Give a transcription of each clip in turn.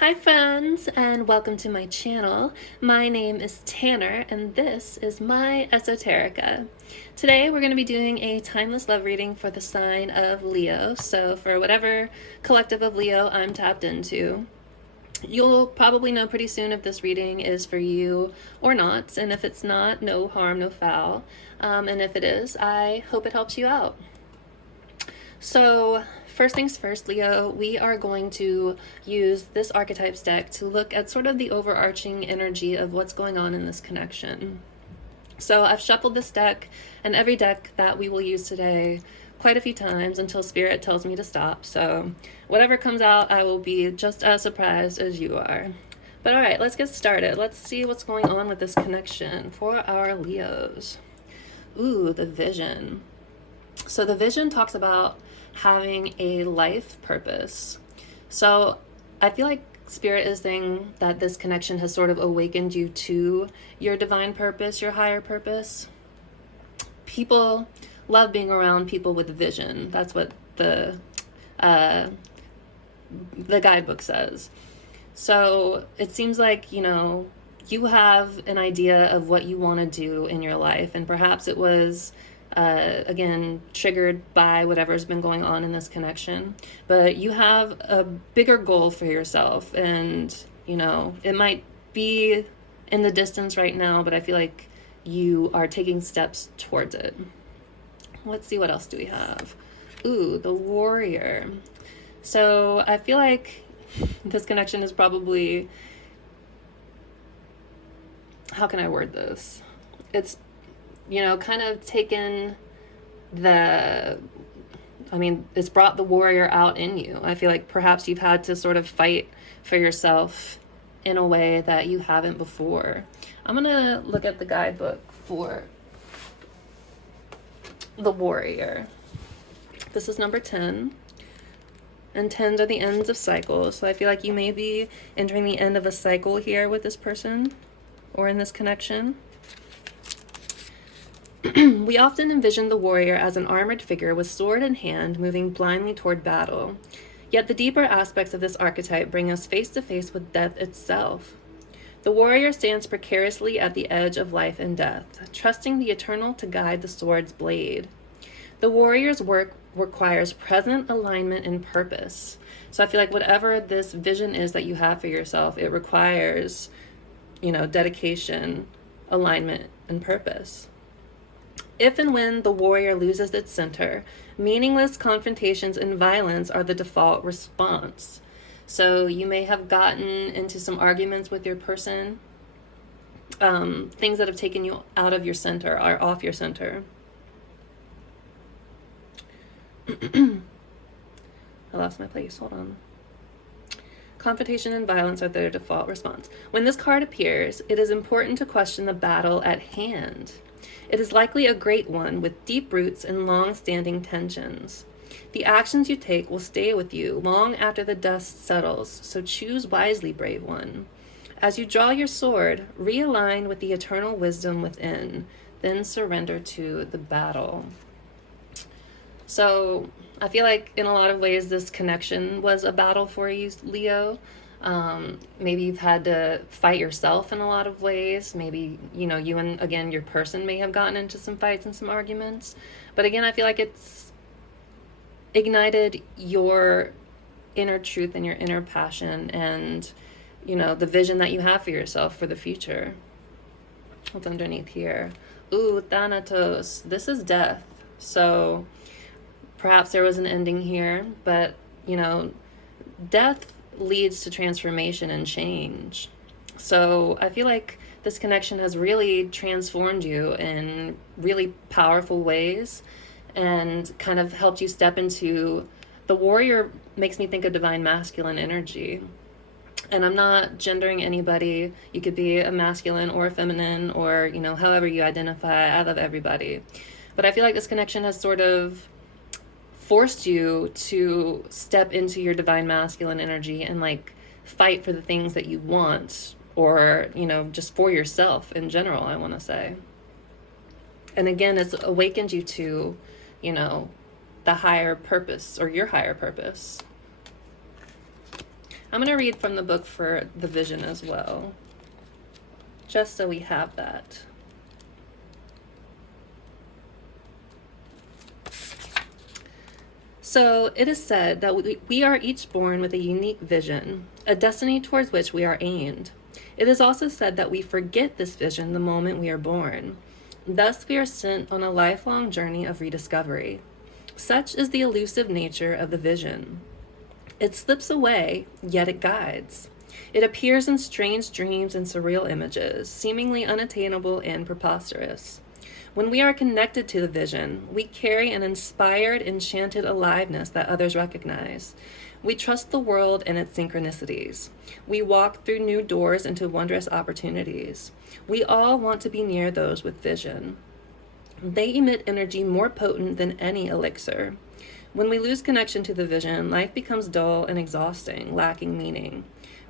Hi friends, and welcome to my channel. My name is Tanner, and this is my Esoterica. Today we're going to be doing a timeless love reading for the sign of Leo, so for whatever collective of Leo I'm tapped into. You'll probably know pretty soon if this reading is for you or not, and if it's not, no harm, no foul. And if it is, I hope it helps you out. So first things first, Leo, we are going to use this archetypes deck to look at sort of the overarching energy of what's going on in this connection. So I've shuffled this deck and every deck that we will use today quite a few times until Spirit tells me to stop. So whatever comes out, I will be just as surprised as you are. But all right, let's get started. Let's see what's going on with this connection for our Leos. Ooh, the vision. So the vision talks about having a life purpose. So I feel like Spirit is saying that this connection has sort of awakened you to your divine purpose, your higher purpose. People love being around people with vision. That's what the guidebook says. So it seems like, you have an idea of what you want to do in your life, and perhaps it was again triggered by whatever's been going on in this connection, but you have a bigger goal for yourself, and it might be in the distance right now, but I feel like you are taking steps towards it. Let's see, what else do we have? Ooh, the warrior. So I feel like this connection is probably, how can I word this? It's kind of taken it's brought the warrior out in you. I feel like perhaps you've had to sort of fight for yourself in a way that you haven't before. I'm gonna look at the guidebook for the warrior. This is number 10. And 10s are the ends of cycles. So I feel like you may be entering the end of a cycle here with this person or in this connection. We often envision the warrior as an armored figure with sword in hand moving blindly toward battle. Yet the deeper aspects of this archetype bring us face to face with death itself. The warrior stands precariously at the edge of life and death, trusting the eternal to guide the sword's blade. The warrior's work requires present alignment and purpose. So I feel like whatever this vision is that you have for yourself, it requires, dedication, alignment, and purpose. If and when the warrior loses its center, meaningless confrontations and violence are the default response. So you may have gotten into some arguments with your person. Things that have taken you out of your center are off your center. I lost my place. Hold on. Confrontation and violence are their default response. When this card appears, it is important to question the battle at hand. It is likely a great one with deep roots and long-standing tensions. The actions you take will stay with you long after the dust settles, so choose wisely, brave one. As you draw your sword, realign with the eternal wisdom within, then surrender to the battle. So I feel like in a lot of ways this connection was a battle for you, Leo. Maybe you've had to fight yourself in a lot of ways. Maybe, you and, again, your person may have gotten into some fights and some arguments. But again, I feel like it's ignited your inner truth and your inner passion and, the vision that you have for yourself for the future. What's underneath here? Ooh, Thanatos. This is death. So perhaps there was an ending here, but, death leads to transformation and change. So I feel like this connection has really transformed you in really powerful ways and kind of helped you step into the warrior. Makes me think of divine masculine energy. And I'm not gendering anybody. You could be a masculine or a feminine or, however you identify. I love everybody. But I feel like this connection has sort of forced you to step into your divine masculine energy and fight for the things that you want, or just for yourself in general, I want to say. And again, it's awakened you to the higher purpose, or your higher purpose. I'm going to read from the book for the vision as well, just so we have that. So it is said that we are each born with a unique vision, a destiny towards which we are aimed. It is also said that we forget this vision the moment we are born. Thus, we are sent on a lifelong journey of rediscovery. Such is the elusive nature of the vision. It slips away, yet it guides. It appears in strange dreams and surreal images, seemingly unattainable and preposterous. When we are connected to the vision, we carry an inspired, enchanted aliveness that others recognize. We trust the world and its synchronicities. We walk through new doors into wondrous opportunities. We all want to be near those with vision. They emit energy more potent than any elixir. When we lose connection to the vision, life becomes dull and exhausting, lacking meaning.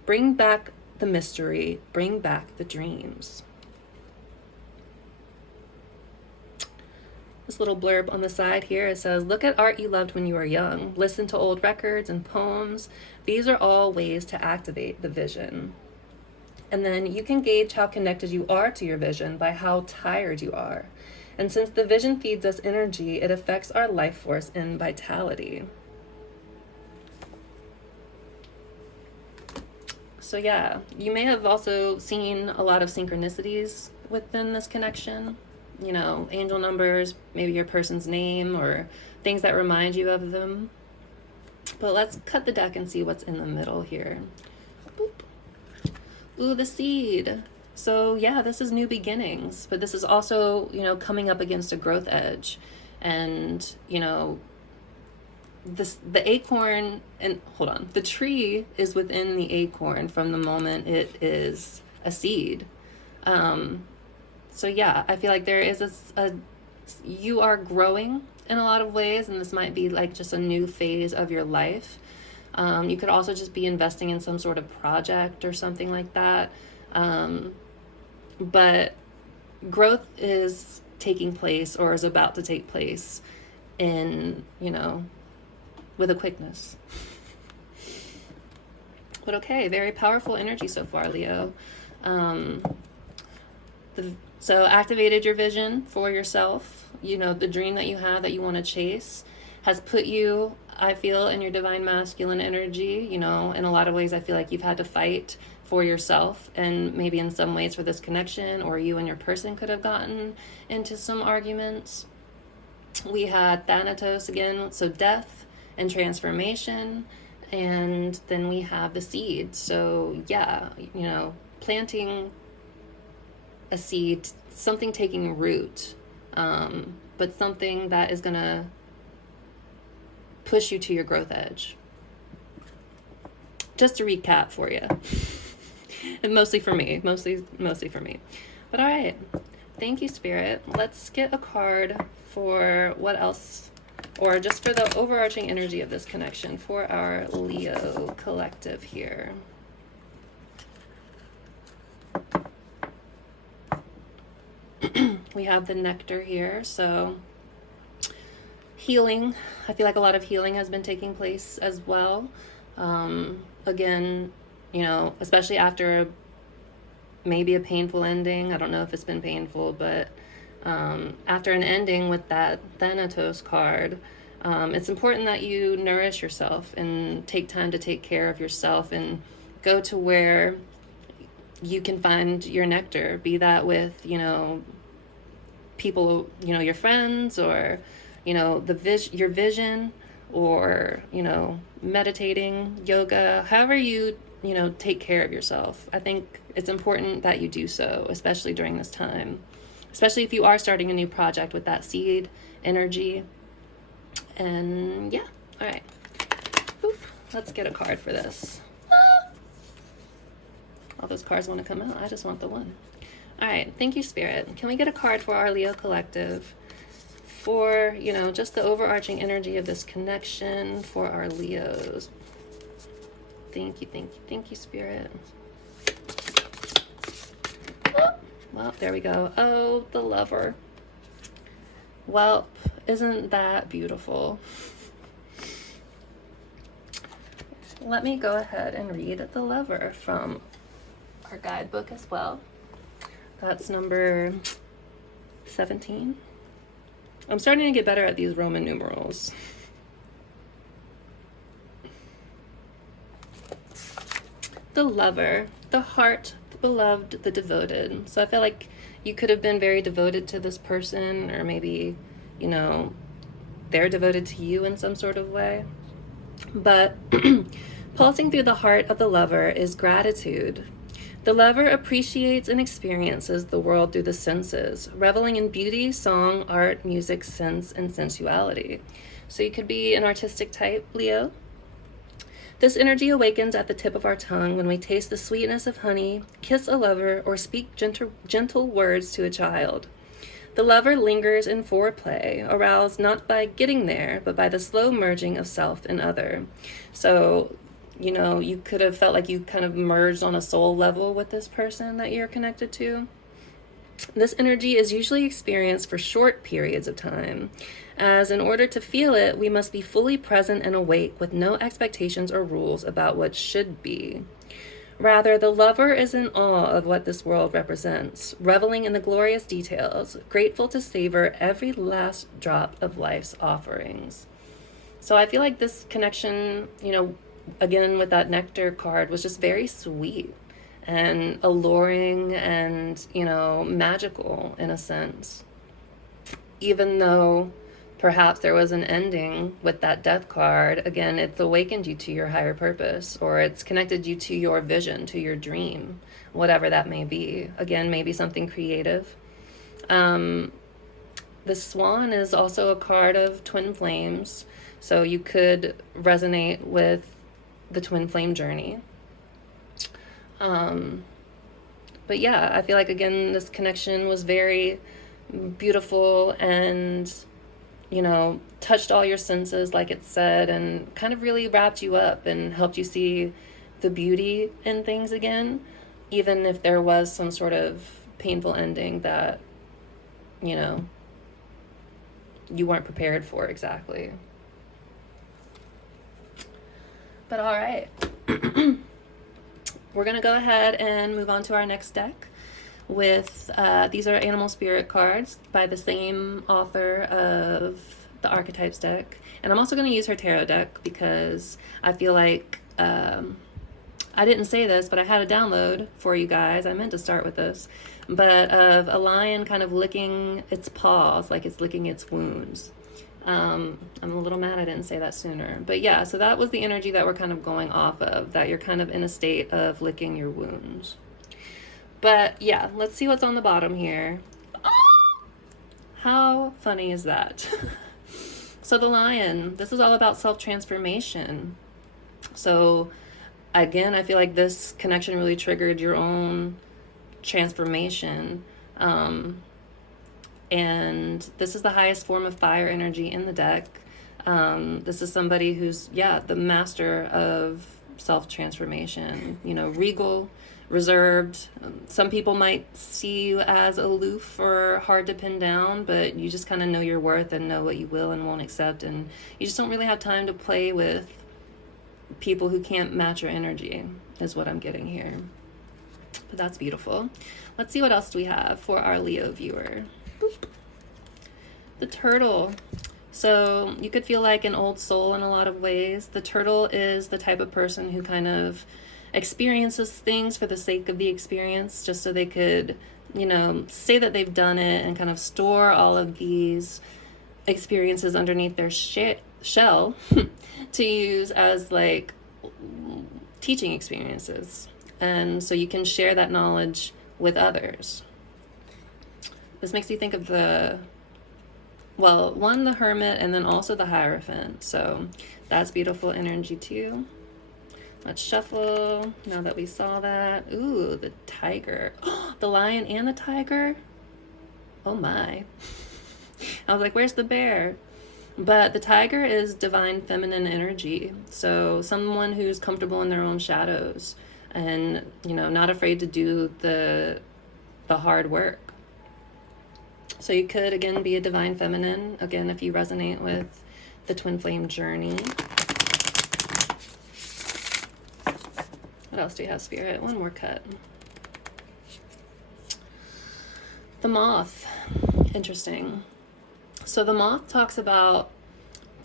Bring back the mystery, bring back the dreams. This little blurb on the side here, it says, look at art you loved when you were young. Listen to old records and poems. These are all ways to activate the vision. And then you can gauge how connected you are to your vision by how tired you are. And since the vision feeds us energy, it affects our life force and vitality. So yeah, you may have also seen a lot of synchronicities within this connection. You know, angel numbers, maybe your person's name, or things that remind you of them. But let's cut the deck and see what's in the middle here. Boop. Ooh, the seed. So yeah, this is new beginnings, but this is also, you know, coming up against a growth edge. And, you know, the acorn, and hold on, the tree is within the acorn from the moment it is a seed. So yeah, I feel like there is you are growing in a lot of ways, and this might be like just a new phase of your life. You could also just be investing in some sort of project or something like that. But growth is taking place, or is about to take place, in, you know, with a quickness. But okay, very powerful energy so far, Leo. So activated your vision for yourself. You know, the dream that you have that you want to chase has put you, I feel, in your divine masculine energy. You know, in a lot of ways, I feel like you've had to fight for yourself, and maybe in some ways for this connection, or you and your person could have gotten into some arguments. We had Thanatos again, so death and transformation, and then we have the seed. So yeah, you know, planting a seed, something taking root, but something that is gonna push you to your growth edge. Just to recap for you, and mostly for me, mostly for me. But all right, thank you, Spirit. Let's get a card for what else, or just for the overarching energy of this connection for our Leo collective here. We have the nectar here, so healing. I feel like a lot of healing has been taking place as well. Again, you know, especially after maybe a painful ending. I don't know if it's been painful, but after an ending with that Thanatos card, it's important that you nourish yourself and take time to take care of yourself and go to where you can find your nectar, be that with, you know, people, you know, your friends, or, you know, your vision, or, you know, meditating, yoga, however you know, take care of yourself. I think it's important that you do so, especially during this time, especially if you are starting a new project with that seed energy. And yeah, all right. Oof. Let's get a card for this. All those cards want to come out. I just want the one. All right, thank you, Spirit. Can we get a card for our Leo collective for, you know, just the overarching energy of this connection for our Leos? Thank you, Spirit. Oh, well, there we go. Oh, the Lover. Well, isn't that beautiful? let me go ahead and read the Lover from our guidebook as well. That's number 17. I'm starting to get better at these Roman numerals. The Lover, the heart, the beloved, the devoted. So I feel like you could have been very devoted to this person, or maybe, you know, they're devoted to you in some sort of way. But pulsing through the heart of the Lover is gratitude. The Lover appreciates and experiences the world through the senses, reveling in beauty, song, art, music, sense, and sensuality. So you could be an artistic type, Leo. This energy awakens at the tip of our tongue when we taste the sweetness of honey, kiss a lover, or speak gentle words to a child. The Lover lingers in foreplay, aroused not by getting there, but by the slow merging of self and other. So, you know, you could have felt like you kind of merged on a soul level with this person that you're connected to. This energy is usually experienced for short periods of time, as in order to feel it, we must be fully present and awake with no expectations or rules about what should be. Rather, the Lover is in awe of what this world represents, reveling in the glorious details, grateful to savor every last drop of life's offerings. So I feel like this connection, you know, again with that Nectar card, was just very sweet and alluring and, you know, magical in a sense. Even though perhaps there was an ending with that Death card, again, it's awakened you to your higher purpose, or it's connected you to your vision, to your dream, whatever that may be. Again, maybe something creative. The Swan is also a card of twin flames, so you could resonate with the twin flame journey. But yeah, I feel like, again, this connection was very beautiful and, you know, touched all your senses, like it said, and kind of really wrapped you up and helped you see the beauty in things again, even if there was some sort of painful ending that, you know, you weren't prepared for exactly. But all right. We're going to go ahead and move on to our next deck with, these are Animal Spirit cards by the same author of the Archetypes deck. And I'm also going to use her tarot deck because I feel like, I didn't say this, but I had a download for you guys. I meant to start with this, but of a lion kind of licking its paws, like it's licking its wounds. I'm a little mad I didn't say that sooner. But yeah, so that was the energy that we're kind of going off of, that you're kind of in a state of licking your wounds. But yeah, let's see what's on the bottom here. How funny is that? So the Lion, this is all about self-transformation. So again, I feel like this connection really triggered your own transformation. And this is the highest form of fire energy in the deck. This is somebody who's, yeah, the master of self-transformation, you know, regal, reserved. Some people might see you as aloof or hard to pin down, but you just kind of know your worth and know what you will and won't accept. And you just don't really have time to play with people who can't match your energy, is what I'm getting here. But that's beautiful. Let's see what else do we have for our Leo viewer. Boop. The Turtle. So you could feel like an old soul in a lot of ways. The Turtle is the type of person who kind of experiences things for the sake of the experience, just so they could, you know, say that they've done it and kind of store all of these experiences underneath their shell to use as like teaching experiences. And so you can share that knowledge with others. This makes me think of the Hermit, and then also the Hierophant. So that's beautiful energy too. Let's shuffle now that we saw that. Ooh, the Tiger. The Lion and the Tiger. Oh my. I was like, where's the bear? But the Tiger is divine feminine energy. So someone who's comfortable in their own shadows and, you know, not afraid to do the hard work. So you could, again, be a divine feminine, again, if you resonate with the twin flame journey. What else do we have, Spirit? One more cut. The moth. Interesting. So the moth talks about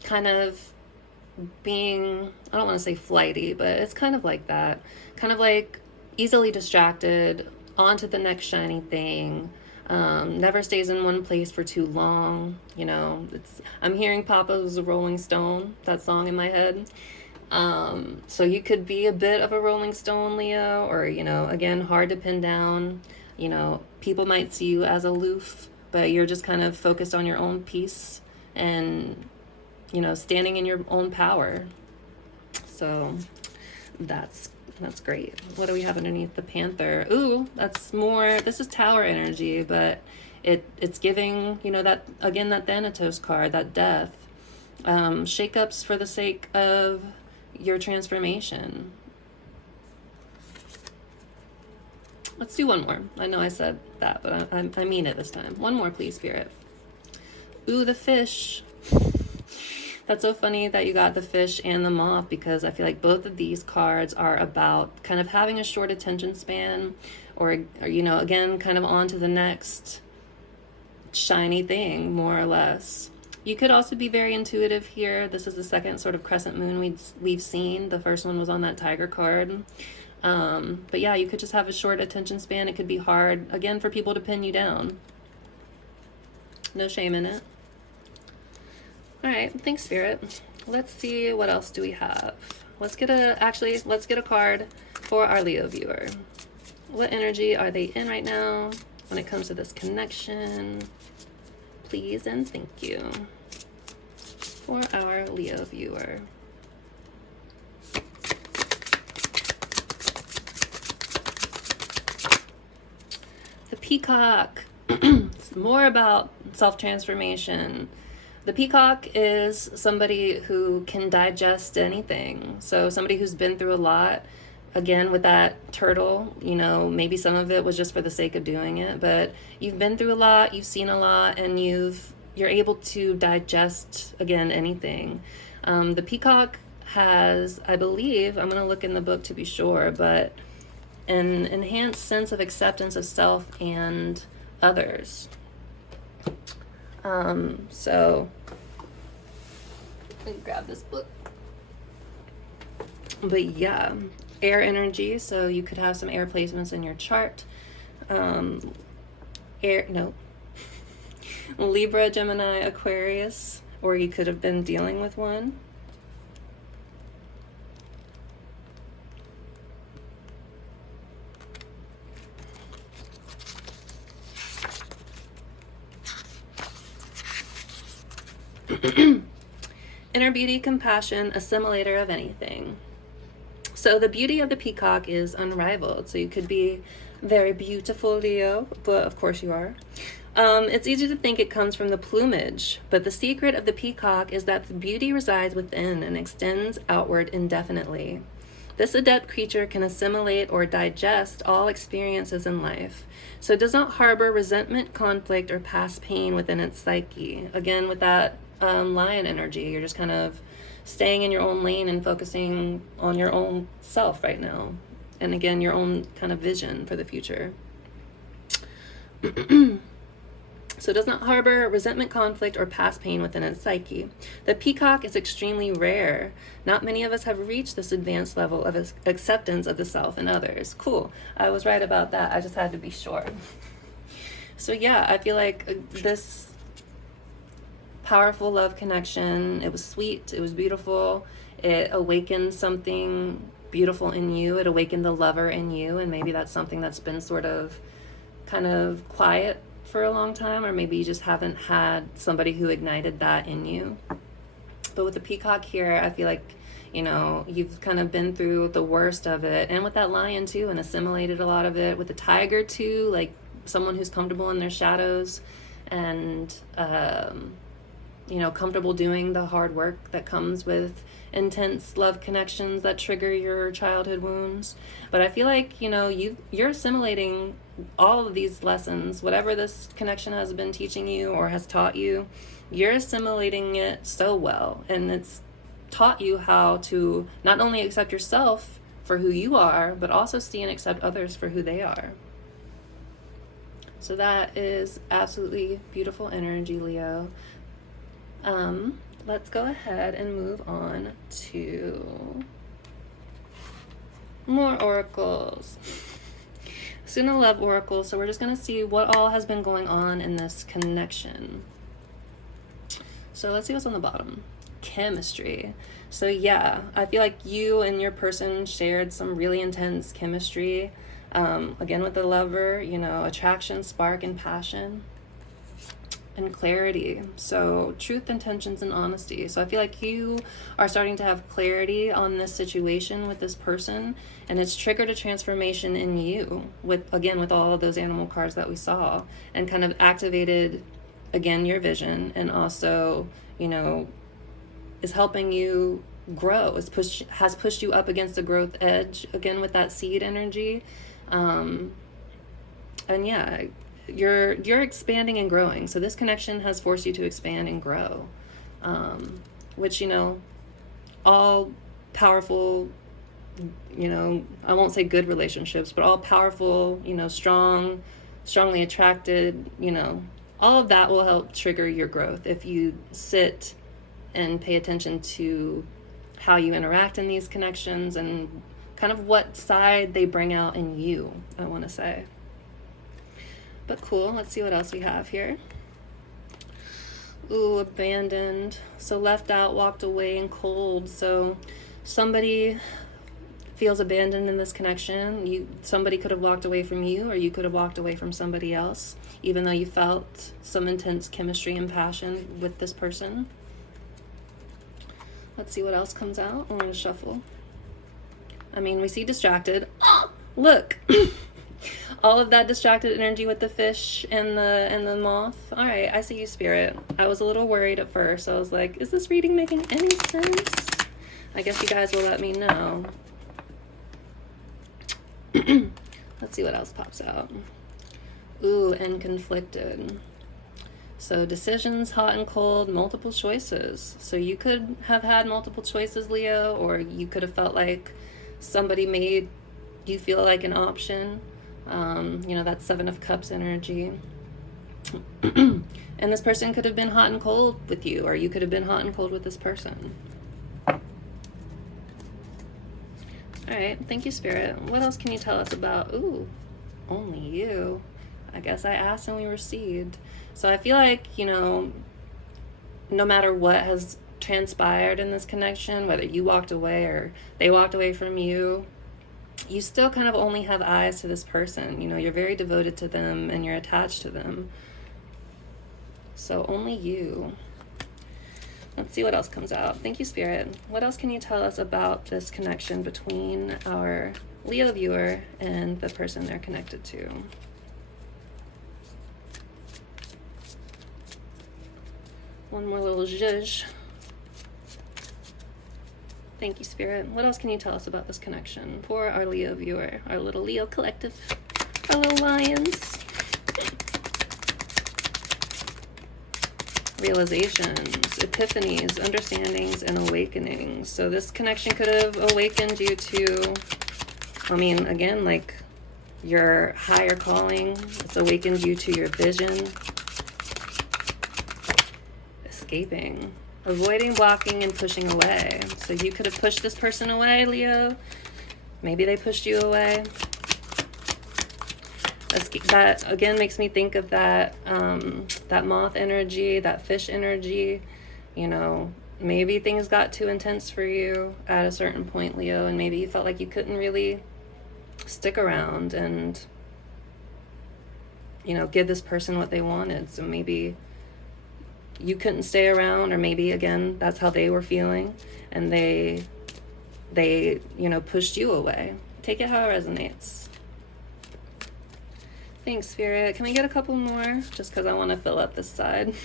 kind of being, I don't want to say flighty, but it's kind of like that. Kind of like easily distracted, on to the next shiny thing. Never stays in one place for too long. You know, I'm hearing Papa's a Rolling Stone, that song in my head. So you could be a bit of a Rolling Stone, Leo, or, you know, again, hard to pin down. You know, people might see you as aloof, but you're just kind of focused on your own peace and, you know, standing in your own power. So that's great. What do we have underneath the Panther? Ooh, that's more, this is Tower energy, but it's giving, you know, that, again, that Thanatos card, that death. Shakeups for the sake of your transformation. Let's do one more. I know I said that, but I mean it this time. One more, please, Spirit. Ooh, the fish. That's so funny that you got the fish and the moth, because I feel like both of these cards are about kind of having a short attention span, or you know, again, kind of on to the next shiny thing, more or less. You could also be very intuitive here. This is the second sort of crescent moon we've seen. The first one was on that Tiger card. But yeah, you could just have a short attention span. It could be hard, again, for people to pin you down. No shame in it. All right, thanks, Spirit. Let's see, what else do we have? Let's get a card for our Leo viewer. What energy are they in right now when it comes to this connection? Please and thank you. For our Leo viewer. The Peacock. It's more about self-transformation. The Peacock is somebody who can digest anything. So somebody who's been through a lot. Again, with that turtle, you know, maybe some of it was just for the sake of doing it, but you've been through a lot, you've seen a lot, and you're able to digest, again, anything. The Peacock has, I believe, I'm going to look in the book to be sure, but an enhanced sense of acceptance of self and others. So let me grab this book. But yeah, air energy, so you could have some air placements in your chart. Libra, Gemini, Aquarius, or you could have been dealing with one. Inner beauty, compassion, assimilator of anything. So the beauty of the Peacock is unrivaled. So you could be very beautiful, Leo, but of course you are. It's easy to think it comes from the plumage, but the secret of the Peacock is that the beauty resides within and extends outward indefinitely. This adept creature can assimilate or digest all experiences in life, so it does not harbor resentment, conflict, or past pain within its psyche. Again, with that lion energy, you're just kind of staying in your own lane and focusing on your own self right now. And again, your own kind of vision for the future. So it does not harbor resentment, conflict, or past pain within its psyche. The Peacock is extremely rare. Not many of us have reached this advanced level of acceptance of the self and others. Cool. I was right about that. I just had to be sure. So yeah, I feel like this powerful love connection, it was sweet, it was beautiful, it awakened something beautiful in you, it awakened the lover in you, and maybe that's something that's been sort of kind of quiet for a long time, or maybe you just haven't had somebody who ignited that in you. But with the Peacock here, I feel like, you know, you've kind of been through the worst of it, and with that lion too, and assimilated a lot of it. With the tiger too, like someone who's comfortable in their shadows, and you know, comfortable doing the hard work that comes with intense love connections that trigger your childhood wounds. But I feel like, you know, you're assimilating all of these lessons, whatever this connection has been teaching you or has taught you, you're assimilating it so well, and it's taught you how to not only accept yourself for who you are, but also see and accept others for who they are. So that is absolutely beautiful energy, Leo. Let's go ahead and move on to more oracles. Suna Love Oracle. So we're just going to see what all has been going on in this connection. So let's see what's on the bottom. Chemistry. So yeah, I feel like you and your person shared some really intense chemistry. Again, with the Lover, you know, attraction, spark, and passion. And clarity. So truth, intentions, and honesty. So I feel like you are starting to have clarity on this situation with this person, and it's triggered a transformation in you with, again, with all of those animal cards that we saw, and kind of activated, again, your vision, and also, you know, is helping you grow. Has pushed you up against the growth edge, again, with that seed energy. And yeah, you're expanding and growing. So this connection has forced you to expand and grow, which, you know, all powerful, you know, I won't say good relationships, but all powerful, you know, strongly attracted, you know, all of that will help trigger your growth if you sit and pay attention to how you interact in these connections and kind of what side they bring out in you, I want to say. But cool, let's see what else we have here. Ooh, abandoned. So left out, walked away, and cold. So somebody feels abandoned in this connection. Somebody could have walked away from you, or you could have walked away from somebody else, even though you felt some intense chemistry and passion with this person. Let's see what else comes out. I'm gonna shuffle. I mean, we see distracted. Look! All of that distracted energy with the fish and the moth. All right, I see you, Spirit. I was a little worried at first. I was like, is this reading making any sense? I guess you guys will let me know. Let's see what else pops out. Ooh, and conflicted. So decisions, hot and cold, multiple choices. So you could have had multiple choices, Leo, or you could have felt like somebody made you feel like an option. You know, that's 7 of Cups energy. And this person could have been hot and cold with you, or you could have been hot and cold with this person. All right, thank you, Spirit. What else can you tell us about, ooh, only you? I guess I asked and we received. So I feel like, you know, no matter what has transpired in this connection, whether you walked away or they walked away from you, you still kind of only have eyes to this person. You know, you're very devoted to them and you're attached to them. So only you. Let's see what else comes out. Thank you, Spirit. What else can you tell us about this connection between our Leo viewer and the person they're connected to? One more little zhuzh. Thank you, Spirit. What else can you tell us about this connection for our Leo viewer, our little Leo collective, our little lions? Realizations, epiphanies, understandings, and awakenings. So this connection could have awakened you to, I mean, again, like your higher calling. It's awakened you to your vision. Escaping. Avoiding, blocking, and pushing away. So you could have pushed this person away, Leo. Maybe they pushed you away. That, again, makes me think of that, that moth energy, that fish energy. You know, maybe things got too intense for you at a certain point, Leo, and maybe you felt like you couldn't really stick around and, you know, give this person what they wanted. So maybe you couldn't stay around, or maybe, again, that's how they were feeling, and they you know, pushed you away. Take it how it resonates. Thanks, Spirit. Can we get a couple more? Just because I want to fill up this side.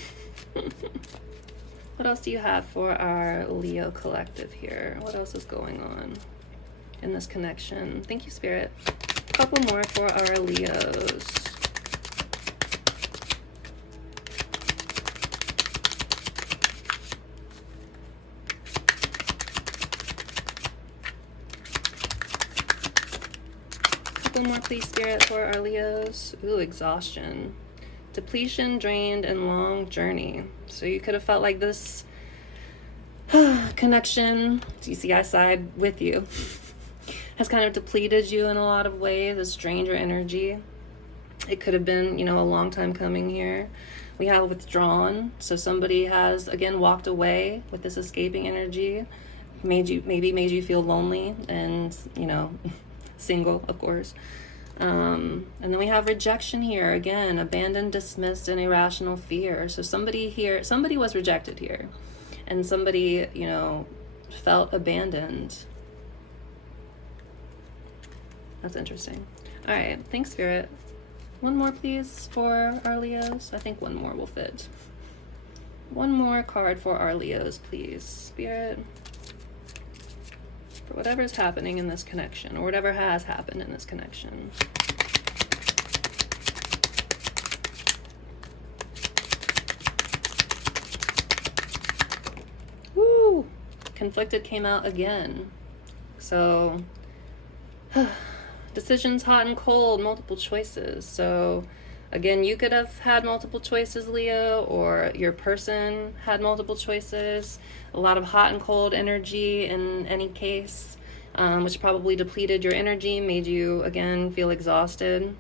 What else do you have for our Leo collective here? What else is going on in this connection? Thank you, Spirit. A couple more for our Leos. One more, please, Spirit, for our Leos. Ooh, exhaustion. Depletion, drained, and long journey. So you could have felt like this connection, DCI side with you, has kind of depleted you in a lot of ways. It's drained your energy. It could have been, you know, a long time coming here. We have withdrawn. So somebody has, again, walked away with this escaping energy. Maybe made you feel lonely and, you know, single, of course. And then we have rejection here. Again, abandoned, dismissed, and irrational fear. So somebody was rejected here. And somebody, you know, felt abandoned. That's interesting. All right, thanks, Spirit. One more, please, for our Leos. I think one more will fit. One more card for our Leos, please, Spirit. For whatever's happening in this connection, or whatever has happened in this connection. Woo! Conflicted came out again. So, decisions hot and cold, multiple choices. So, again, you could have had multiple choices, Leo, or your person had multiple choices. A lot of hot and cold energy in any case, which probably depleted your energy, made you, again, feel exhausted.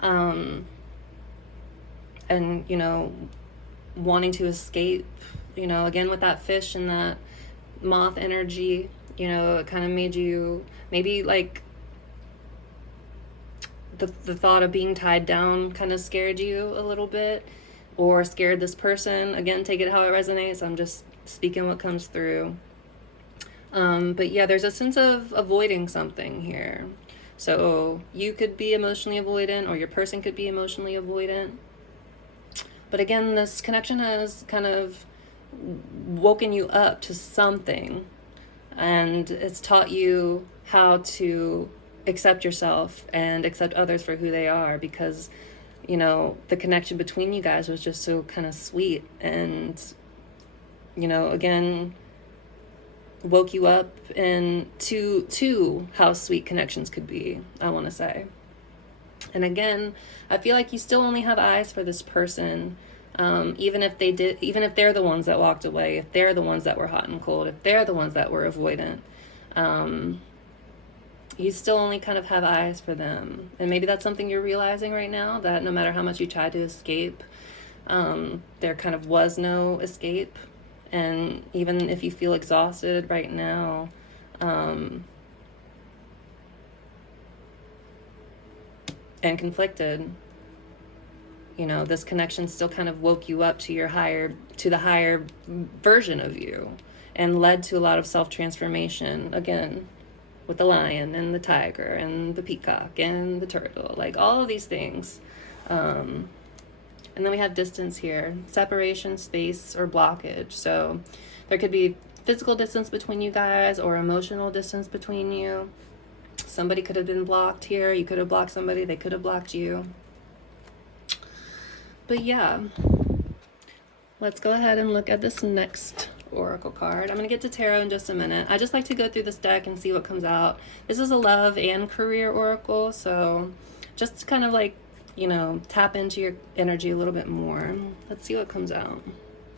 And, you know, wanting to escape, you know, again, with that fish and that moth energy, you know, it kind of made you, maybe like, the thought of being tied down kind of scared you a little bit, or scared this person. Again, take it how it resonates. I'm just speaking what comes through. But yeah, there's a sense of avoiding something here. So you could be emotionally avoidant, or your person could be emotionally avoidant. But again, this connection has kind of woken you up to something, and it's taught you how to accept yourself and accept others for who they are, because, you know, the connection between you guys was just so kind of sweet, and, you know, again, woke you up to how sweet connections could be, I want to say. And again, I feel like you still only have eyes for this person, even if they're the ones that walked away, if they're the ones that were hot and cold, if they're the ones that were avoidant. You still only kind of have eyes for them. And maybe that's something you're realizing right now, that no matter how much you try to escape, there kind of was no escape. And even if you feel exhausted right now, and conflicted, you know, this connection still kind of woke you up to the higher version of you, and led to a lot of self-transformation, again, with the lion and the tiger and the peacock and the turtle, like all of these things. And then we have distance here, separation, space, or blockage. So there could be physical distance between you guys, or emotional distance between you. Somebody could have been blocked here. You could have blocked somebody. They could have blocked you. But yeah, let's go ahead and look at this next oracle card. I'm going to get to tarot in just a minute. I just like to go through this deck and see what comes out. This is a love and career oracle, so just kind of like, you know, tap into your energy a little bit more. Let's see what comes out.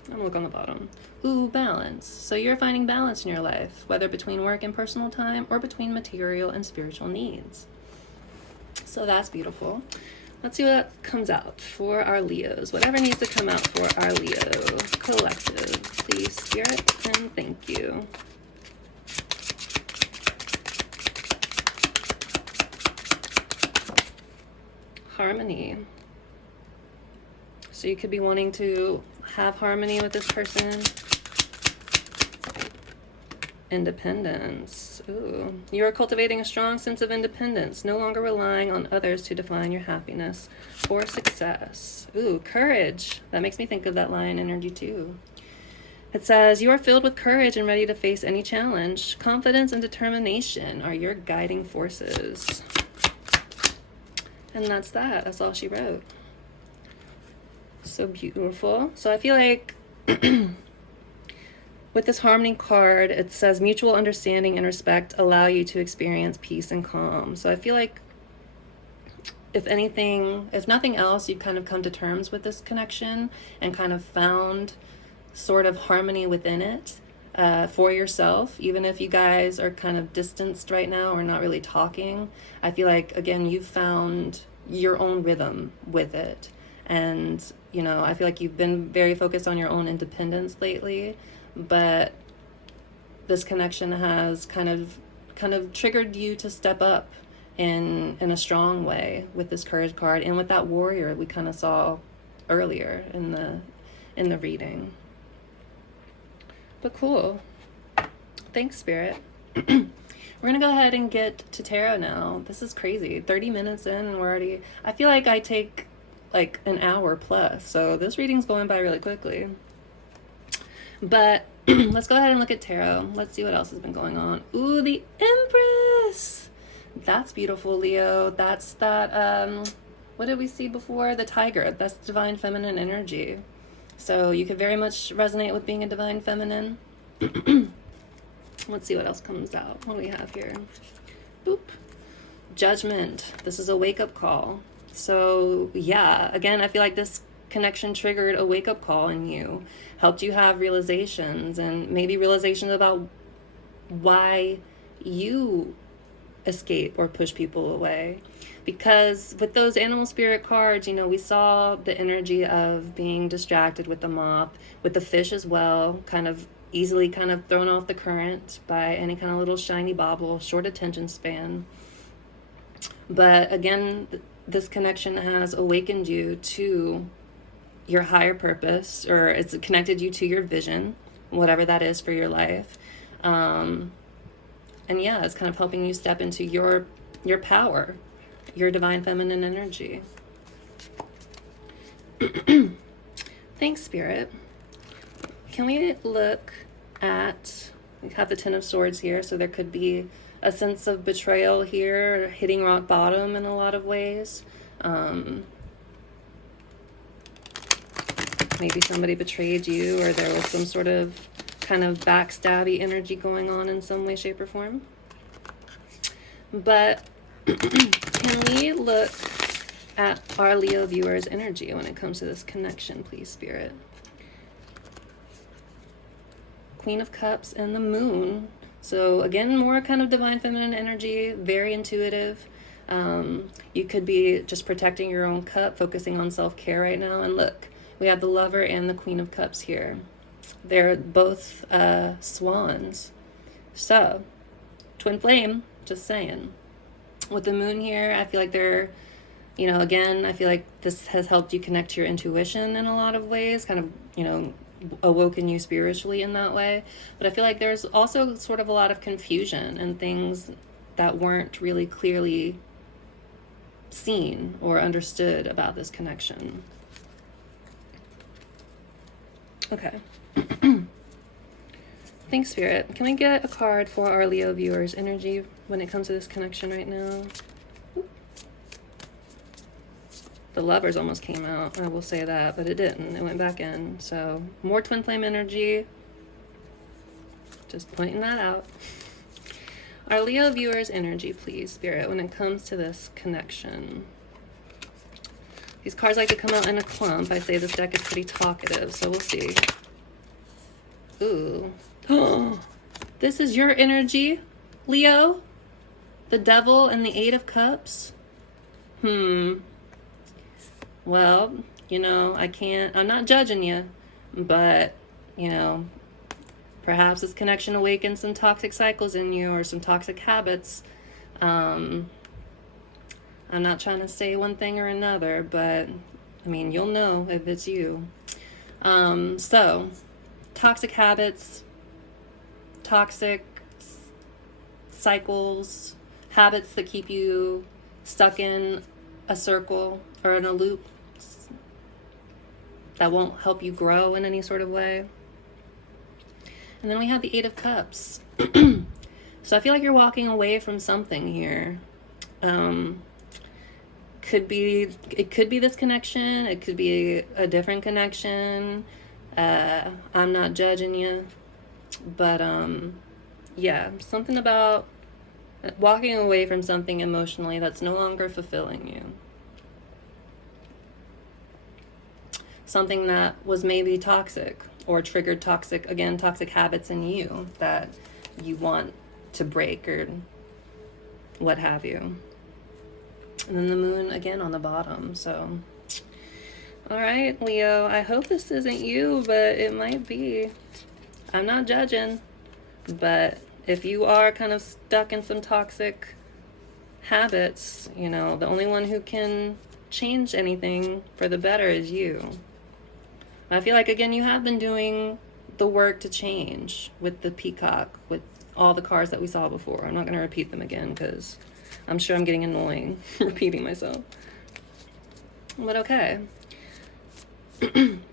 I'm gonna look on the bottom. Ooh, balance. So you're finding balance in your life, whether between work and personal time, or between material and spiritual needs. So that's beautiful. Let's see what comes out for our Leos. Whatever needs to come out for our Leo collective, please, Spirit, and thank you. Harmony. So you could be wanting to have harmony with this person. Independence. Ooh. You are cultivating a strong sense of independence, no longer relying on others to define your happiness or success. Ooh, courage. That makes me think of that lion energy too. It says, you are filled with courage and ready to face any challenge. Confidence and determination are your guiding forces. And that's that. That's all she wrote. So beautiful. So I feel like with this Harmony card, it says mutual understanding and respect allow you to experience peace and calm. So I feel like if anything, if nothing else, you've kind of come to terms with this connection and kind of found sort of harmony within it for yourself. Even if you guys are kind of distanced right now or not really talking, I feel like, again, you've found your own rhythm with it. And, you know, I feel like you've been very focused on your own independence lately, but this connection has kind of triggered you to step up in a strong way with this Courage card and with that Warrior we kind of saw earlier in the reading. But cool. Thanks, Spirit. We're gonna go ahead and get to tarot now. This is crazy. 30 minutes in and we're already, I feel like I take like an hour plus, so this reading's going by really quickly. But let's go ahead and look at tarot. Let's see what else has been going on. Ooh, the Empress. That's beautiful, Leo. That's that, what did we see before? The Tiger. That's divine feminine energy. So you could very much resonate with being a divine feminine. Let's see what else comes out. What do we have here? Boop. Judgment. This is a wake-up call. So yeah, again, I feel like this connection triggered a wake-up call in you, helped you have realizations, and maybe realizations about why you escape or push people away. Because with those animal spirit cards, you know, we saw the energy of being distracted with the moth, with the fish as well, kind of easily kind of thrown off the current by any kind of little shiny bauble, short attention span. But again, this connection has awakened you to your higher purpose, or it's connected you to your vision, whatever that is for your life. And yeah, it's kind of helping you step into your power, your divine feminine energy. Thanks, Spirit. Can we look at, we have the Ten of Swords here, so there could be a sense of betrayal here, hitting rock bottom in a lot of ways. Maybe somebody betrayed you, or there was some sort of kind of backstabby energy going on in some way, shape, or form. But can we look at our Leo viewers' energy when it comes to this connection, please, Spirit? Queen of Cups and the Moon. So again, more kind of divine feminine energy, very intuitive. You could be just protecting your own cup, focusing on self-care right now. And look, we have the Lover and the Queen of Cups here. They're both swans. So, twin flame, just saying. With the Moon here, I feel like they're, you know, again, I feel like this has helped you connect to your intuition in a lot of ways, kind of, you know, awoken you spiritually in that way. But I feel like there's also sort of a lot of confusion and things that weren't really clearly seen or understood about this connection. Okay. Thanks, Spirit. Can we get a card for our Leo viewers' energy when it comes to this connection right now? The Lovers almost came out, I will say that, but it didn't. It went back in. So more twin flame energy. Just pointing that out. Our Leo viewers' energy, please, Spirit, when it comes to this connection. These cards like to come out in a clump. I say this deck is pretty talkative, so we'll see. Ooh. This is your energy, Leo? The Devil and the Eight of Cups? Well, you know, I'm not judging you, but, you know, perhaps this connection awakens some toxic cycles in you or some toxic habits. I'm not trying to say one thing or another, but, I mean, you'll know if it's you. So, toxic habits, toxic cycles, habits that keep you stuck in a circle or in a loop that won't help you grow in any sort of way. And then we have the Eight of Cups. So I feel like you're walking away from something here. It could be this connection. It could be a different connection. I'm not judging you. But yeah, something about walking away from something emotionally that's no longer fulfilling you. Something that was maybe toxic or triggered toxic, again, toxic habits in you that you want to break or what have you. And then the moon again on the bottom. So, all right, Leo, I hope this isn't you, but it might be. I'm not judging, but if you are kind of stuck in some toxic habits, you know, the only one who can change anything for the better is you. I feel like, again, you have been doing the work to change with the peacock, with all the cards that we saw before. I'm not going to repeat them again because I'm sure I'm getting annoying repeating myself. But okay.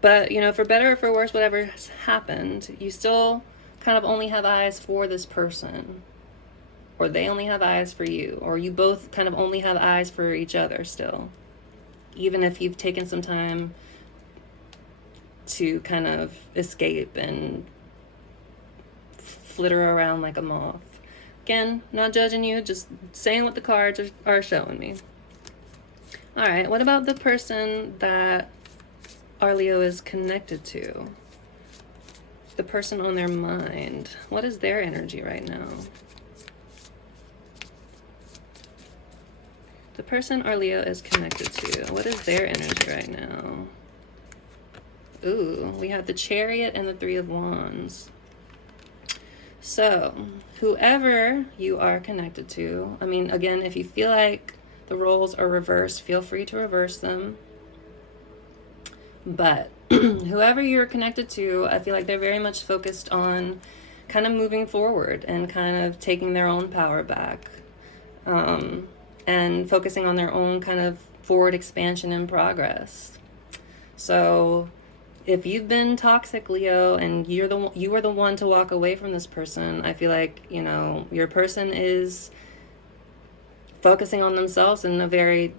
But, you know, for better or for worse, whatever has happened, you still kind of only have eyes for this person. Or they only have eyes for you. Or you both kind of only have eyes for each other still. Even if you've taken some time to kind of escape and flitter around like a moth. Again, not judging you, just saying what the cards are showing me. All right, what about the person that our Leo is connected to? The person on their mind. What is their energy right now? The person our Leo is connected to, what is their energy right now? Ooh, we have the Chariot and the Three of Wands. So, whoever you are connected to, I mean, again, if you feel like the roles are reversed, feel free to reverse them. But whoever you're connected to, I feel like they're very much focused on kind of moving forward and kind of taking their own power back. And focusing on their own kind of forward expansion and progress. So if you've been toxic, Leo, and you were the one to walk away from this person, I feel like, you know, your person is focusing on themselves in a very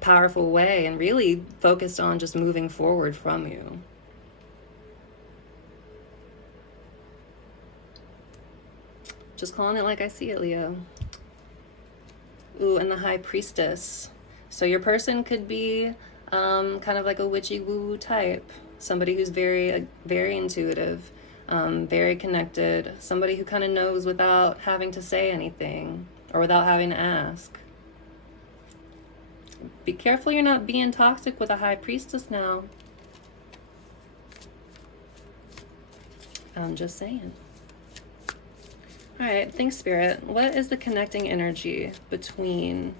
powerful way and really focused on just moving forward from you. Just calling it like I see it, Leo. Ooh, and the High Priestess. So your person could be kind of like a witchy woo type. Somebody who's very, very intuitive, very connected. Somebody who kind of knows without having to say anything or without having to ask. Be careful you're not being toxic with a High Priestess now. I'm just saying. All right, thanks, Spirit. What is the connecting energy between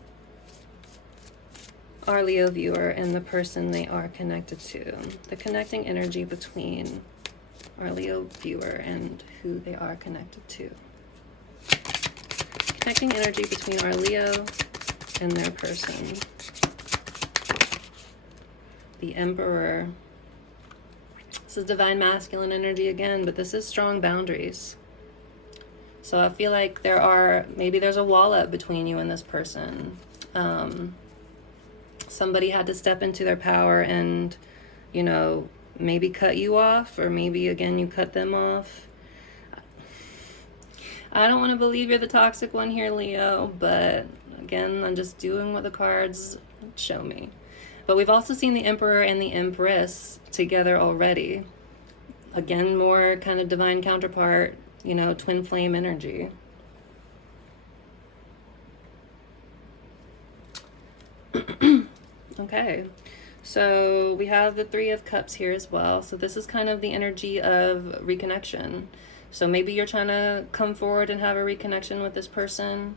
our Leo viewer and the person they are connected to? The connecting energy between our Leo viewer and who they are connected to. Connecting energy between our Leo and their person. The Emperor. This is divine masculine energy again, but this is strong boundaries. So I feel like maybe there's a wall up between you and this person. Somebody had to step into their power and, you know, maybe cut you off, or maybe, again, you cut them off. I don't want to believe you're the toxic one here, Leo, but again, I'm just doing what the cards show me. But we've also seen the Emperor and the Empress together already. Again, more kind of divine counterpart, you know, twin flame energy. Okay, so we have the Three of Cups here as well. So this is kind of the energy of reconnection. So maybe you're trying to come forward and have a reconnection with this person.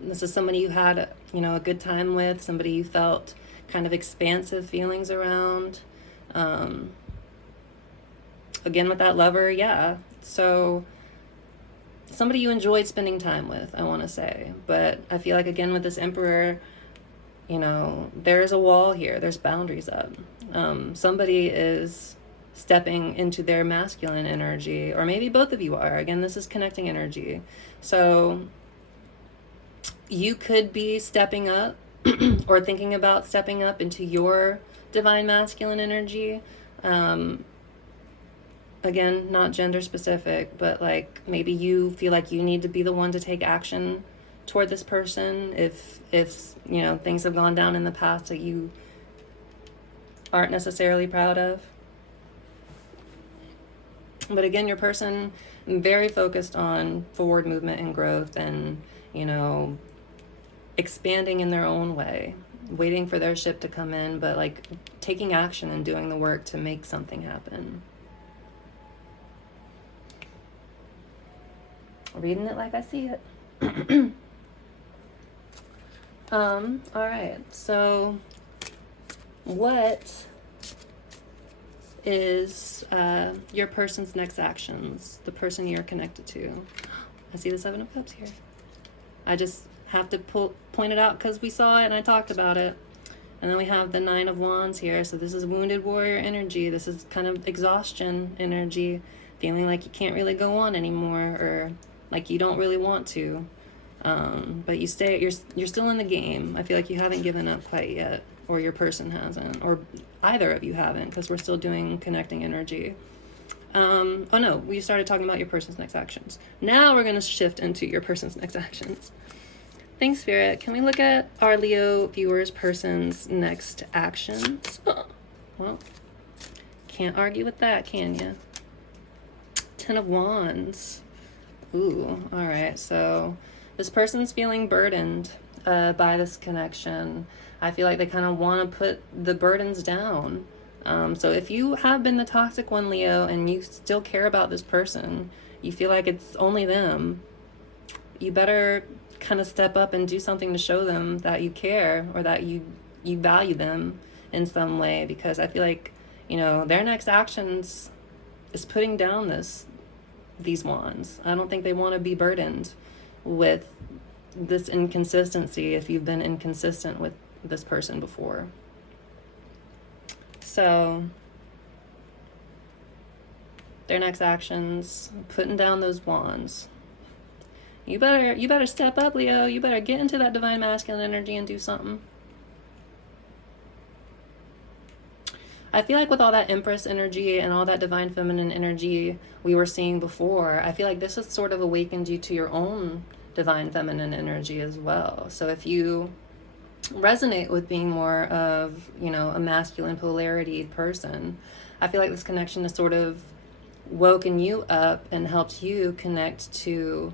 This is somebody you had, you know, a good time with, somebody you felt kind of expansive feelings around. Again, with that Lover, yeah. So somebody you enjoyed spending time with, I want to say. But I feel like, again, with this Emperor, you know, there is a wall here. There's boundaries up. Somebody is stepping into their masculine energy, or maybe both of you are. Again, this is connecting energy. So you could be stepping up or thinking about stepping up into your divine masculine energy. again, not gender specific, but like maybe you feel like you need to be the one to take action toward this person if you know, things have gone down in the past that you aren't necessarily proud of. But again, your person very focused on forward movement and growth, and, you know, expanding in their own way, waiting for their ship to come in, but like taking action and doing the work to make something happen. Reading it like I see it. All right, so what is your person's next actions, the person you're connected to? I see the Seven of Cups here. I just have to point it out because we saw it and I talked about it. And then we have the Nine of Wands here. So this is wounded warrior energy. This is kind of exhaustion energy, feeling like you can't really go on anymore, or like you don't really want to. But you're still in the game. I feel like you haven't given up quite yet, or your person hasn't, or either of you haven't, because we're still doing connecting energy. Oh no, we started talking about your person's next actions. Now we're going to shift into your person's next actions. Thanks, Spirit. Can we look at our Leo viewers' person's next actions? Well, can't argue with that, can you? Ten of Wands. Ooh, all right. So this person's feeling burdened by this connection. I feel like they kind of want to put the burdens down. So if you have been the toxic one, Leo, and you still care about this person, you feel like it's only them, you better kind of step up and do something to show them that you care, or that you value them in some way, because I feel like, you know, their next actions is putting down these wands. I don't think they want to be burdened with this inconsistency if you've been inconsistent with this person before. So their next actions, putting down those wands. You better step up, Leo. You better get into that divine masculine energy and do something. I feel like with all that Empress energy and all that divine feminine energy we were seeing before, I feel like this has sort of awakened you to your own divine feminine energy as well. So if you resonate with being more of, you know, a masculine polarity person, I feel like this connection has sort of woken you up and helped you connect to,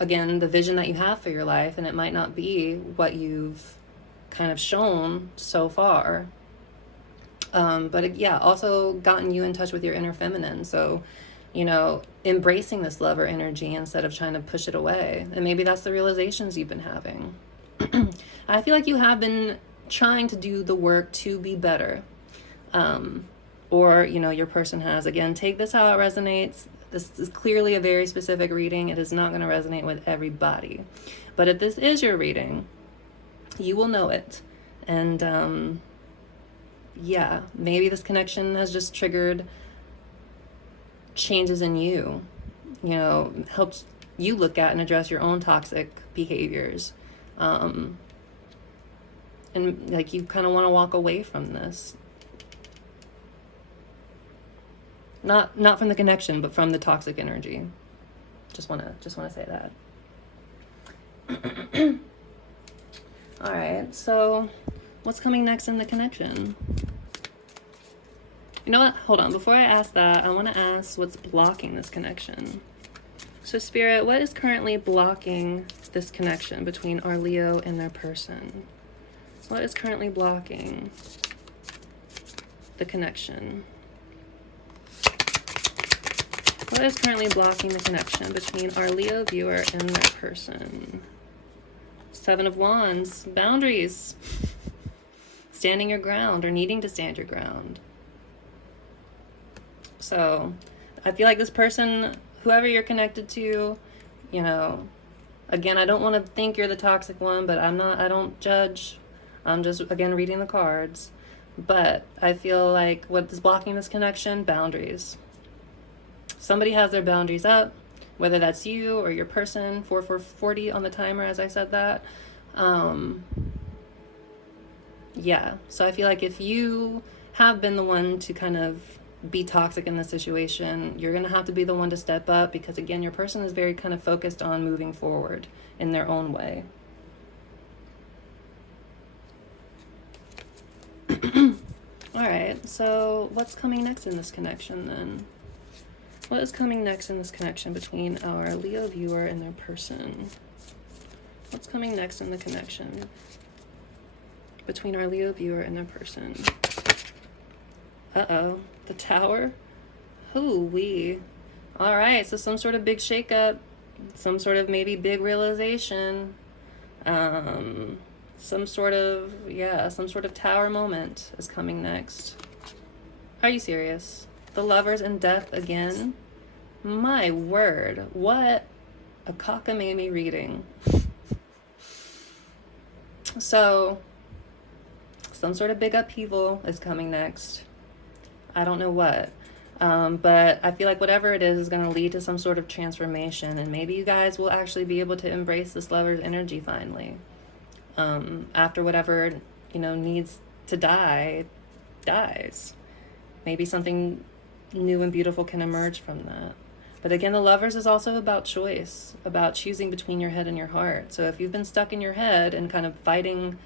again, the vision that you have for your life. And it might not be what you've kind of shown so far. But yeah, also gotten you in touch with your inner feminine. So, you know, embracing this lover energy instead of trying to push it away. And maybe that's the realizations you've been having. I feel like you have been trying to do the work to be better. Or, you know, your person has. Again, take this how it resonates. This is clearly a very specific reading. It is not going to resonate with everybody. But if this is your reading, you will know it. And yeah, maybe this connection has just triggered changes in you, you know, helps you look at and address your own toxic behaviors. And like you kind of want to walk away from this. Not from the connection, but from the toxic energy. Just want to say that. All right. So what's coming next in the connection? You know what? Hold on. Before I ask that, I want to ask what's blocking this connection. So Spirit, what is currently blocking this connection between our Leo and their person? What is currently blocking the connection? What is currently blocking the connection between our Leo viewer and their person? Seven of Wands, boundaries. Standing your ground or needing to stand your ground. So I feel like this person, whoever you're connected to, you know, again, I don't want to think you're the toxic one, but I don't judge. I'm just, again, reading the cards. But I feel like what is blocking this connection? Boundaries. Somebody has their boundaries up, whether that's you or your person. 4440 on the timer as I said that. Yeah, so I feel like if you have been the one to kind of be toxic in this situation. You're going to have to be the one to step up, because again, your person is very kind of focused on moving forward in their own way. All right, so what's coming next in this connection then? What is coming next in this connection between our Leo viewer and their person? What's coming next in the connection between our Leo viewer and their person? Uh-oh, the Tower? Hoo-wee. All right, so some sort of big shakeup, some sort of maybe big realization, some sort of Tower moment is coming next. Are you serious? The Lovers in Death again? My word, what a cockamamie reading. So, some sort of big upheaval is coming next. I don't know what. But I feel like whatever it is going to lead to some sort of transformation. And maybe you guys will actually be able to embrace this Lover's energy finally. After whatever, needs to die, dies. Maybe something new and beautiful can emerge from that. But again, the Lovers is also about choice, about choosing between your head and your heart. So if you've been stuck in your head and kind of fighting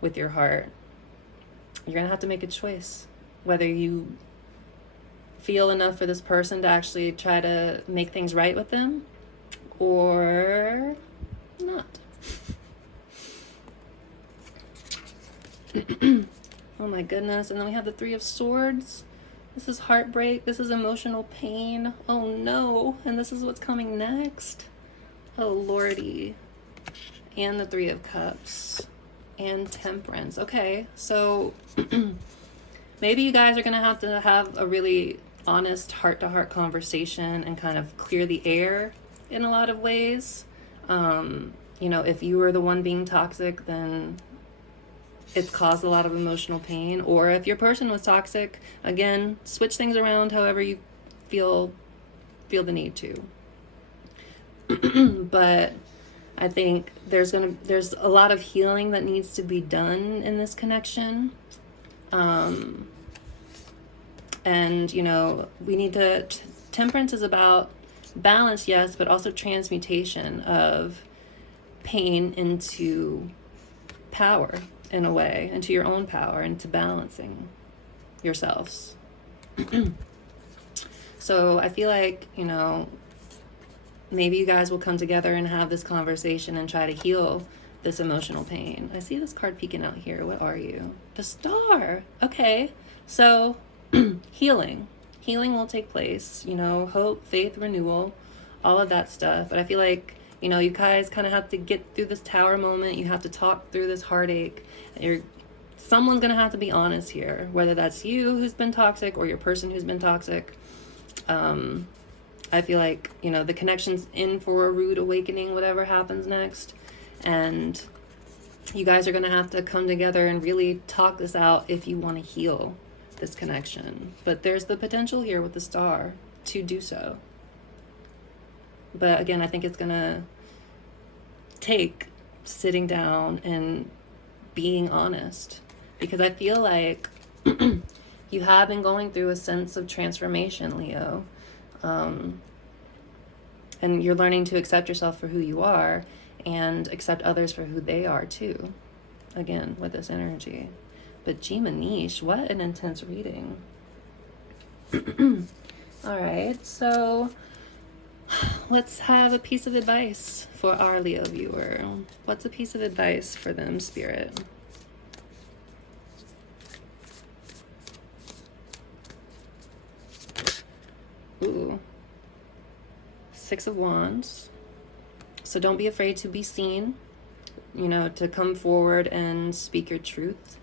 with your heart, you're going to have to make a choice. Whether you feel enough for this person to actually try to make things right with them or not. Oh my goodness. And then we have the Three of Swords. This is heartbreak. This is emotional pain. Oh no. And this is what's coming next. Oh lordy. And the Three of Cups. And Temperance. Okay, so maybe you guys are going to have a really honest heart-to-heart conversation and kind of clear the air in a lot of ways. If you were the one being toxic, then it's caused a lot of emotional pain. Or if your person was toxic, again, switch things around however you feel the need to. But I think there's a lot of healing that needs to be done in this connection. And we need to, Temperance is about balance, yes, but also transmutation of pain into power, in a way, into your own power, into balancing yourselves. So I feel like, maybe you guys will come together and have this conversation and try to heal this emotional pain. I see this card peeking out here. What are you? The Star. Okay. So healing will take place, hope, faith, renewal, all of that stuff. But I feel like, you guys kind of have to get through this Tower moment. You have to talk through this heartache. Someone's going to have to be honest here, whether that's you who's been toxic or your person who's been toxic. I feel like, the connection's in for a rude awakening, whatever happens next. And you guys are going to have to come together and really talk this out if you want to heal this connection. But there's the potential here with the Star to do so. But again, I think it's going to take sitting down and being honest. Because I feel like you have been going through a sense of transformation, Leo. And you're learning to accept yourself for who you are and accept others for who they are too. Again, with this energy. But Manish, what an intense reading. All right, so let's have a piece of advice for our Leo viewer. What's a piece of advice for them, Spirit? Ooh. Six of Wands. So don't be afraid to be seen, to come forward and speak your truth.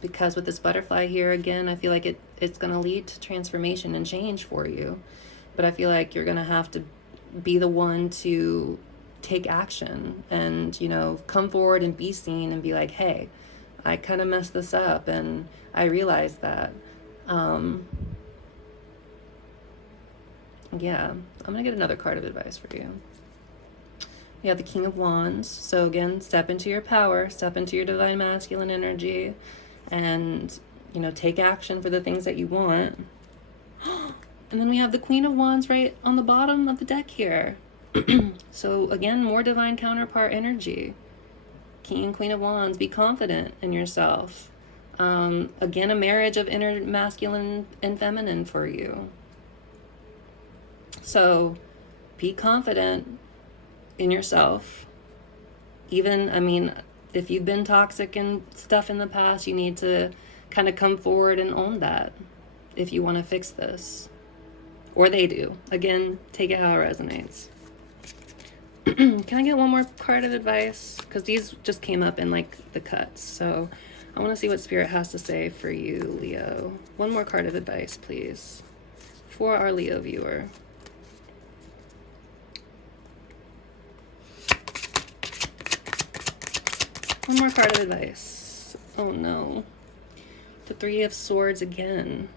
Because with this butterfly here, again, I feel like it's going to lead to transformation and change for you. But I feel like you're going to have to be the one to take action and, come forward and be seen and be like, hey, I kind of messed this up and I realized that. Yeah, I'm going to get another card of advice for you. You have the King of Wands. So again, step into your power, step into your divine masculine energy, and, you know, take action for the things that you want. And then we have the Queen of Wands right on the bottom of the deck here. So again, more divine counterpart energy. King and Queen of Wands, be confident in yourself. Again, a marriage of inner masculine and feminine for you. So be confident in yourself. Even, I mean, if you've been toxic and stuff in the past, you need to kind of come forward and own that if you want to fix this. Or they do. Again, take it how it resonates. Can I get one more card of advice? Because these just came up in like the cuts. So I want to see what Spirit has to say for you, Leo. One more card of advice, please, for our Leo viewer. One more card of advice. Oh no. The Three of Swords again.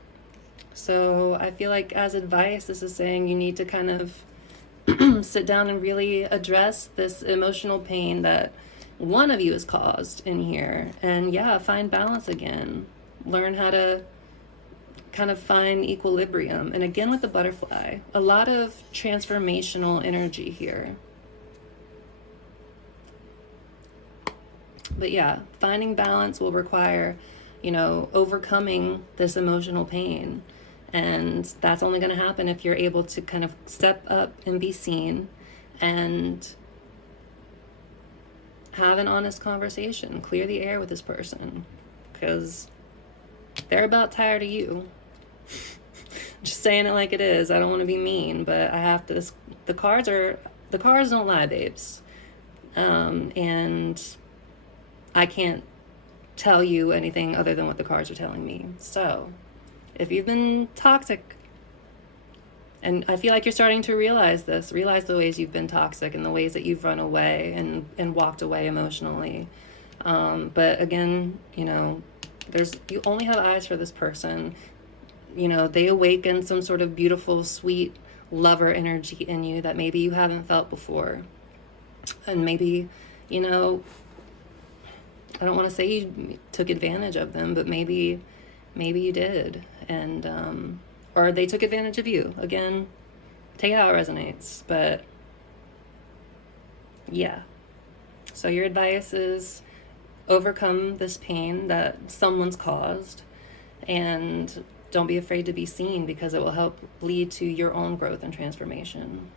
So I feel like as advice, this is saying you need to kind of sit down and really address this emotional pain that one of you has caused in here. And yeah, find balance again. Learn how to kind of find equilibrium. And again with the butterfly, a lot of transformational energy here. But yeah, finding balance will require, you know, overcoming this emotional pain. And that's only going to happen if you're able to kind of step up and be seen and have an honest conversation. Clear the air with this person because they're about tired of you. Just saying it like it is. I don't want to be mean, but I have to. The cards don't lie, babes. And I can't tell you anything other than what the cards are telling me. So if you've been toxic, and I feel like you're starting to realize this, realize the ways you've been toxic and the ways that you've run away and walked away emotionally. But again, you know, you only have eyes for this person. You know, they awaken some sort of beautiful, sweet lover energy in you that maybe you haven't felt before. And maybe, you know, I don't want to say you took advantage of them, but maybe you did. And, or they took advantage of you. Again, take it how it resonates. But yeah. So your advice is overcome this pain that someone's caused and don't be afraid to be seen because it will help lead to your own growth and transformation.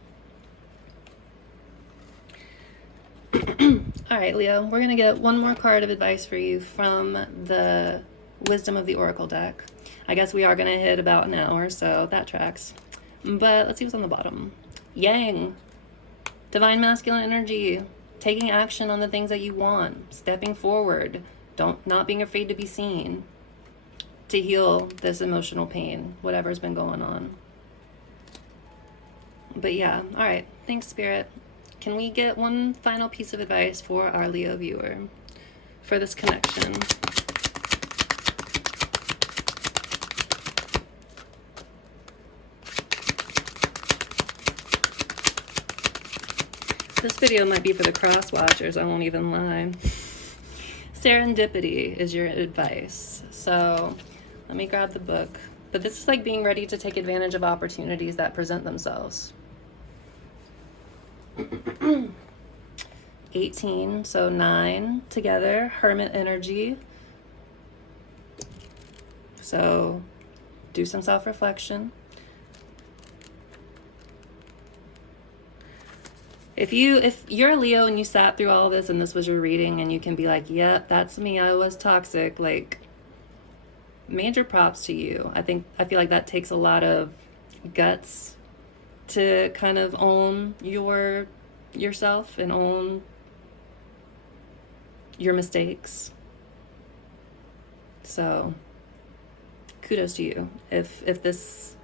All right, Leo, we're going to get one more card of advice for you from the Wisdom of the Oracle deck. I guess we are going to hit about an hour, so that tracks. But let's see what's on the bottom. Yang, divine masculine energy, taking action on the things that you want, stepping forward, not being afraid to be seen, to heal this emotional pain, whatever's been going on. But yeah, all right, thanks, Spirit. Can we get one final piece of advice for our Leo viewer for this connection? This video might be for the cross watchers, I won't even lie. Serendipity is your advice. So let me grab the book. But this is like being ready to take advantage of opportunities that present themselves. 18, so 9 together, Hermit energy. So do some self-reflection. If you're a Leo and you sat through all this and this was your reading and you can be like, yeah, that's me, I was toxic, like, major props to you. I feel like that takes a lot of guts to kind of own yourself and own your mistakes. So kudos to you. If this,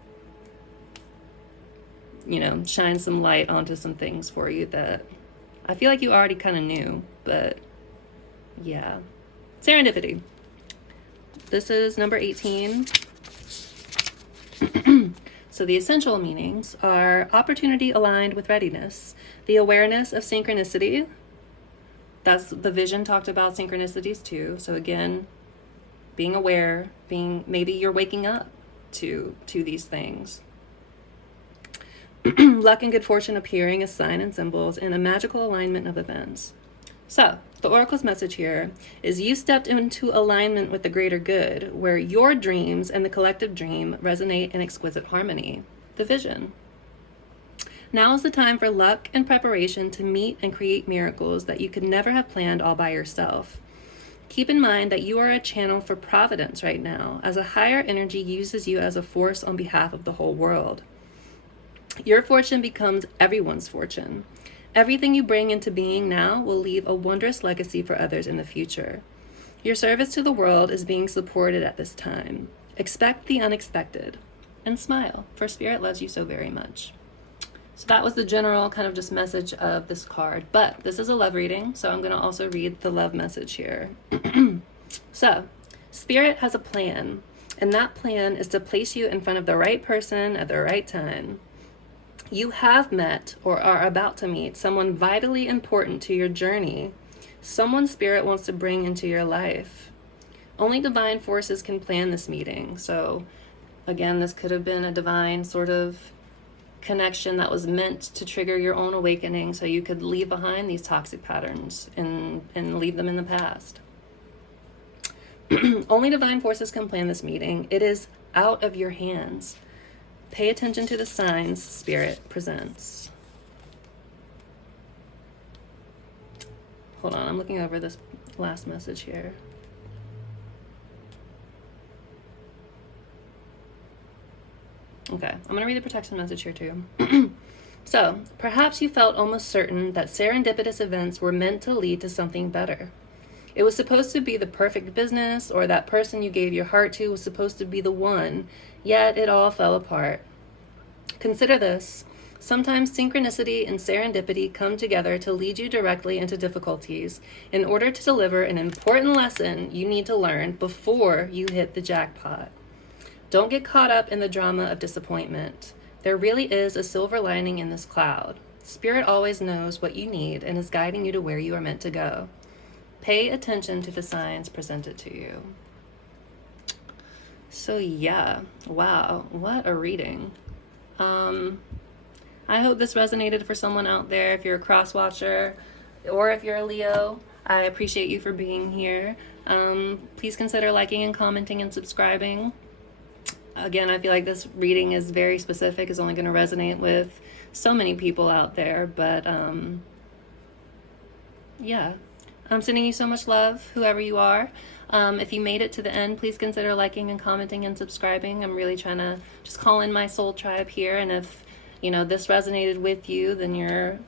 you know, shines some light onto some things for you that I feel like you already kind of knew, but yeah. Serendipity. This is number 18. So the essential meanings are opportunity aligned with readiness, the awareness of synchronicity. That's the vision talked about synchronicities too. So again, being aware, maybe you're waking up to these things. Luck and good fortune appearing as signs and symbols in a magical alignment of events. So, the Oracle's message here is you stepped into alignment with the greater good, where your dreams and the collective dream resonate in exquisite harmony. The vision. Now is the time for luck and preparation to meet and create miracles that you could never have planned all by yourself. Keep in mind that you are a channel for providence right now, as a higher energy uses you as a force on behalf of the whole world. Your fortune becomes everyone's fortune. Everything you bring into being now will leave a wondrous legacy for others in the future. Your service to the world is being supported at this time. Expect the unexpected and smile, for Spirit loves you so very much. So that was the general kind of just message of this card, but this is a love reading, so I'm going to also read the love message here. So, Spirit has a plan, and that plan is to place you in front of the right person at the right time. You have met or are about to meet someone vitally important to your journey, someone Spirit wants to bring into your life. Only divine forces can plan this meeting. So again, this could have been a divine sort of connection that was meant to trigger your own awakening so you could leave behind these toxic patterns and leave them in the past. Only divine forces can plan this meeting. It is out of your hands. Pay attention to the signs Spirit presents. Hold on, I'm looking over this last message here. Okay, I'm going to read the protection message here too. So, perhaps you felt almost certain that serendipitous events were meant to lead to something better. It was supposed to be the perfect business, or that person you gave your heart to was supposed to be the one, yet it all fell apart. Consider this. Sometimes synchronicity and serendipity come together to lead you directly into difficulties in order to deliver an important lesson you need to learn before you hit the jackpot. Don't get caught up in the drama of disappointment. There really is a silver lining in this cloud. Spirit always knows what you need and is guiding you to where you are meant to go. Pay attention to the signs presented to you. So yeah, wow, what a reading. I hope this resonated for someone out there. If you're a cross watcher or if you're a Leo, I appreciate you for being here. Please consider liking and commenting and subscribing. Again, I feel like this reading is very specific, is only going to resonate with so many people out there, but yeah. I'm sending you so much love, whoever you are. If you made it to the end, please consider liking and commenting and subscribing. I'm really trying to just call in my soul tribe here, and if, you know, this resonated with you, then you're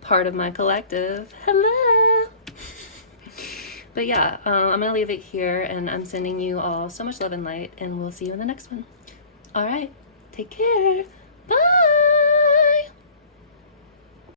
part of my collective. Hello! But yeah, I'm going to leave it here, and I'm sending you all so much love and light, and we'll see you in the next one. All right, take care. Bye!